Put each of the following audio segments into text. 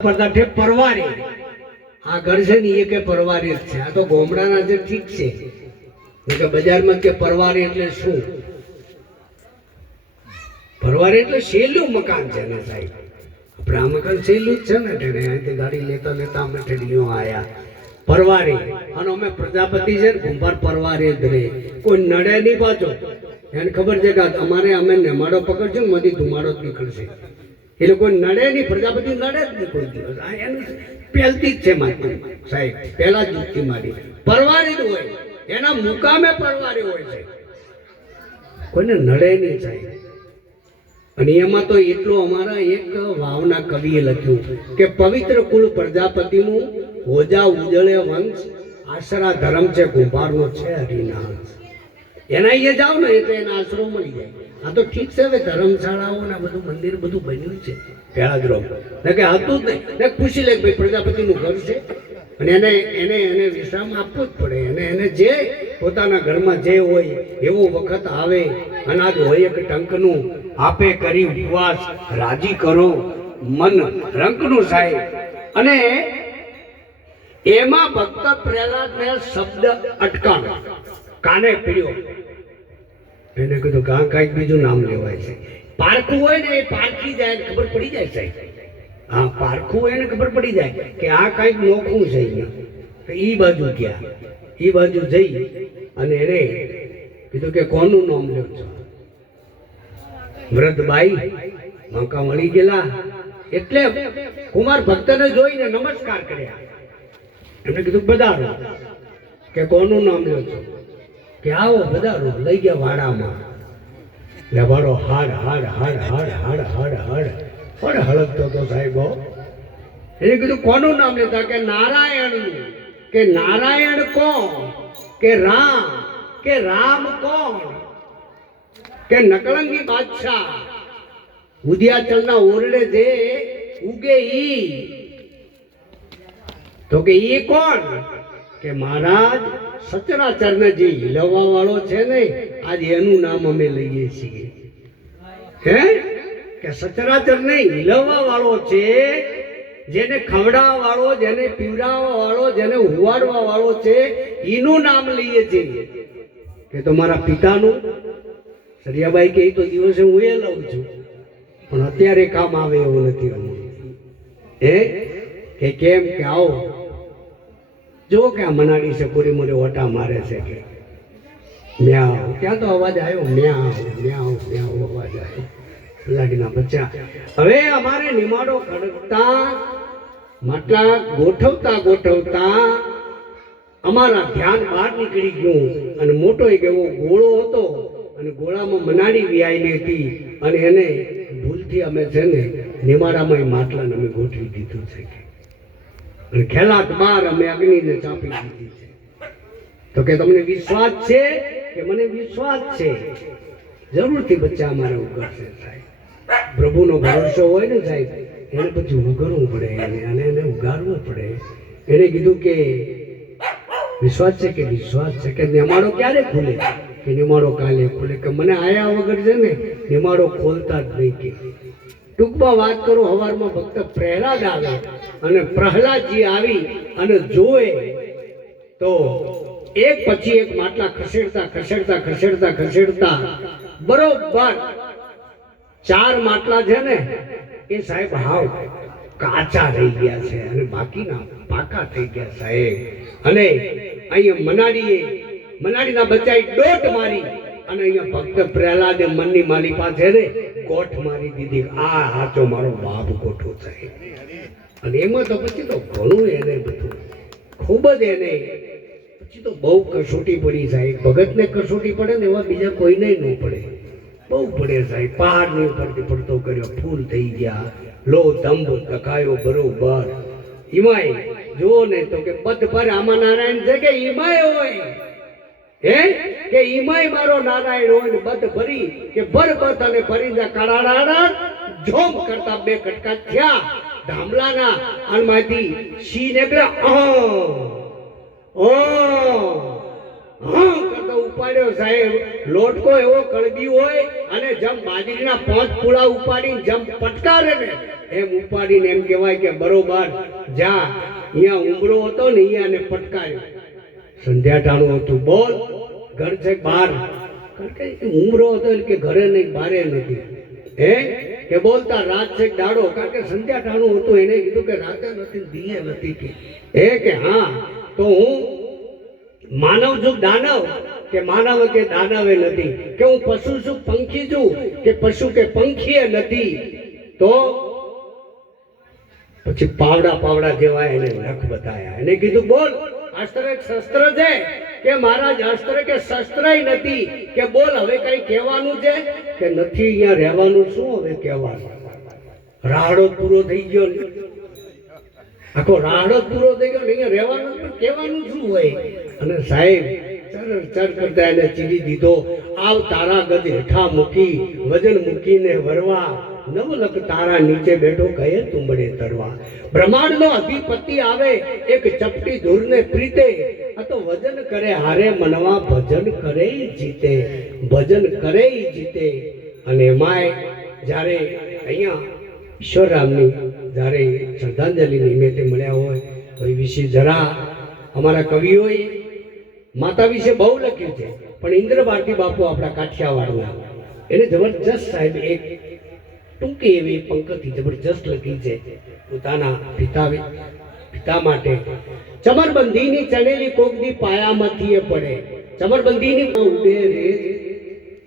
પદાર્થે પરવારી આ ઘર છે ને એ કે પરવારી જ છે. આ તો ગોમડાના જે ઠીક છે કે બજારમાં કે પરવારી એટલે શું? પરવારી એટલે સહેલું મકાન છે ને સાહેબ. આપણે આ મકાન સહેલું જ છે ને તેને અહીંથી ગાડી લેતા લેતા અમે ઠેડીઓ આયા પરવારી. અને અમે પ્રજાપતિ છે ને કુંભાર પરવારી જ રહે, કોઈ નડે નહીં પાછો. એને ખબર છે કે અમારે અમે નેમાડો પકડશું ને મધી ધુમાડો જ નીકળશે. એ લોકો નડે નહીં, પ્રજાપતિ નડે જ નહીં કોઈ દિવસ. આ એનું પહેલથી જ છે માત્ર સાહેબ, પહેલા જ યુક્તિ મારી પરવારી જ હોય, એના મુકામે પરવારી હોય છે, કોઈને નડે નહીં સાહેબ. અને એમાં તો એટલું અમારા એક વાવના કવિએ લખ્યું કે પવિત્ર કુળ પ્રજાપતિનું હોજા ઉજળે વંશ, આશરા ધર્મ છે કુંભારનો છે હરિના અંશ. એના અહીંયા જાઓ ને એટલે એના આશરો મળી જાય. આ તો ઠીક છે, હવે ધર્મશાળાઓ ને બધું મંદિર બધું બન્યું છે પેલા જ કે હતું જ નહીં. પૂછી લે ભાઈ પ્રજાપતિનું ઘર છે અને એને એને એને વિશ્રામ આપવો જ પડે. અને એને જે પોતાના ઘરમાં જે હોય એવો વખત આવે, અનાજ હોય એક ટંકનું આપે કરી ઉપવાસ, રાજી કરો મન રંકનું સાહેબ. અને એમાં ભક્ત પ્રહલાદને શબ્દ અટકાણો, કાને પીડ્યો. એને કીધું કે આ કાંઈક બીજું નામ લેવાય છે. પારખું હોય ને એ પારખી જાય, ખબર પડી જાય સાહેબ. હા, પારખું હોય ને ખબર પડી જાય કે આ કાંઈક નોખું છે અહીંયા. તો એ બાજુ ગયા, એ બાજુ જઈ અને એને કીધું કે કોનું નામ લ્યો છો? વ્રતબાઈ મકા મળી ગયેલા એટલે કુમાર ભક્તને જોઈને નમસ્કાર કર્યા. એમને કીધું બધારો, કે કોનું નામ લ્યો છો? કે આવો બધારો. લઈ ગયા વાડામાં. વાડો હાડ હાડ હાડ હાડ હાડ હાડ હાડ હાડ હળગતો હતો સાહેબો. એને કીધું કોનું નામ લેતા? કે નારાયણનું. કે નારાયણ કોણ? કે રામ. કે રામ કોણ? કે નકળંગી બાદશાહ ઉદયાચલના ઓરડે જે ઉગે ઈ. તો કે ઈ કોણ? કે મહારાજ સચરાચરને જે હિલવવા વાળો છે ને, આજ એનું નામ અમે લઈએ છીએ. હે કે સચરાચરને હિલવવા વાળો છે, જેને ખવડાવવા વાળો, જેને પીવડાવવા વાળો, જેને હુવાડવા વાળો છે, એનું નામ લઈએ છીએ. કે તમારા પિતાનું? સરિયાબાઈ કે તો દિવસે હું એ લઉં છું, પણ અત્યારે કામ આવે એવું નથી રમવું. કે કેમ? કે આવો જો કે આ મનાડી છે પૂરી મોરે ઓટા મારે છે કે મ્યાવ. ત્યાં તો અવાજ આવ્યો, મ્યાવ મ્યાવ મ્યાવ અવાજ આવ્યો લાડીના બચ્ચા. હવે અમારે નિમાડો ખડકતા માટલા ગોઠવતા ગોઠવતા અમારા ધ્યાન બહાર નીકળી ગયું અને મોટો એક એવો ગોળો હતો અને ગોળામાં મનાડી વ્યાયેલી હતી અને એને ભૂલથી અમે છે ને નિમાડામાં એ માટલાને અમે ગોઠવી દીધું છે. અને ખેલાટ બાર અમે અગ્નિને ચાપી દીધી છે. તો કે તમને વિશ્વાસ છે? કે મને વિશ્વાસ છે, જરૂરથી બચ્ચા અમારે ઉગરશે સાહેબ. પ્રભુનો ભરોસો હોય ને સાહેબ, એને પછી ઉગરવું પડે અને એને ઉગારવું પડે. એને કીધું કે વિશ્વાસ છે? કે વિશ્વાસ છે. કે નિમાડો ક્યારે ખુલે? કે નિમાડો કાલે ખુલે. કે મને આયા વગર છે ને નિમાડો ખોલતા જ નહીં. કે ટૂંકમાં વાત કરું, હવારમાં ભક્ત પ્રહલાદ આવે અને પ્રહલાદજી આવી અને જોવે તો એક પછી એક માટલા ખસેડતા ખસેડતા ખસેડતા ખસેડતા બરોબર 4 માટલા છે ને એ સાહેબ હાવ કાચા રહી ગયા છે અને બાકીના પાકા થઈ ગયા સાહેબ. અને અહીંયા મનાડીના બચ્ચાએ ડોટ મારી અને અહીંયા ભક્ત પ્રહલાદે મનની માલી પાસે ને ગોઠ મારી દીધી. આ હાચો મારો બાપ ગોઠો થાય. અને એમાં તો પછી તો ઘણું એને બધું ખૂબ જ એને પછી તો બહુ કસોટી પડી સાહેબ. ભગતને કસોટી પડે ને એવા બીજા કોઈને ન પડે, બહુ પડે સાહેબ. પહાડની ઉપરથી પડતો કર્યો, ફૂલ થઈ ગયા, લો ધંભ તકાયો બરોબર. ઈમાય જુઓ ને તો કે પદ પર આમાં નારાયણ છે કે ઈમાય હોય? કે ઈમાય મારો નારાયણ હોય ને બધ ભરી કે બરબત અને ભરી જા કાળાડા જોમ કરતા 2 કટકા થયા ધામલાના અનમાંથી સી નીકળ્યા. ઓ ઓ તો ઉપાડ્યો સાહેબ. લોટકો એવો કળગી હોય અને જેમ બાજરીના 5 પૂળા ઉપાડીને જેમ પટકારે ને એમ ઉપાડીને એમ કહેવાય કે બરોબર જા અહીંયા ઉમરો હતો ને અહીંયા ને પટકાર્યો. સંધ્યા ટાણું હતું. બોલ ઘર છે બહાર. ઉમરો હતો કે ઘરે નહીં બારે નથી. હે કે બોલતા રાત છે દાડો. કારણ કે સંધ્યા ટાણું હતું. એને કીધું કે રાતે નથી દીએ નથી કે હે કે હા તો હું માનવ છું દાનવ કે માનવ કે દાનવે નથી કે હું પશુ છું પંખી છું કે પશુ કે પંખીએ નથી. તો પછી પાવડા જેવા એને નખ બતાયા. એને કીધું બોલ અસ્ત્ર શસ્ત્ર છે કે મહારાજ અસ્ત્ર કે શસ્ત્રય નથી કે બોલ હવે કઈ કહેવાનું છે કે નથી. અહીંયા રહેવાનું શું હવે કહેવાનું. રાહડો પૂરો થઈ ગયો. આખો રાહડો પૂરો થઈ ગયો. અહીંયા રહેવાનું પણ કહેવાનું શું હોય. અને સાહેબ ચર કરતા એને ચીરી દીધો. આવ તારા ગજ હેઠા મૂકી વજન મૂકીને વરવા નવલક તારા નીચે બેઠો કહે તુંબડે તરવા. બ્રહ્માંડનો અધિપતિ આવે એક ચપટી ધૂરને પ્રીતે. આ તો વજન કરે હારે મનવા ભજન કરે જીતે. ભજન કરે જીતે. અને એમાંય જ્યારે અહીંયા ઈશ્વરરામની જ્યારે શ્રદ્ધાંજલિ નિમિત્તે મળ્યા હોય તો એ વિશે જરા અમારા કવિઓએ માતા વિશે બહુ લખ્યું છે. પણ ઇન્દ્ર ભારતી બાપુ આપણા કાઠિયાવાડના એને જબરજસ્ત સાહેબ એક ટૂંકી એવી પંક્તિ જબરજસ્ત લખી છે પોતાના પિતા માટે. ચમરબંધીની ચણેલી કોકની પાયામાંથી એ પડે. ચમરબંધીની ઉડે રે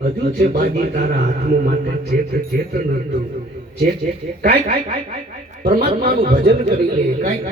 હજુ છે બાજી તારા હાથમાં માટે ચેત નતું ચેત કાંઈ પરમાત્માનું ભજન કરી લે. કાંઈ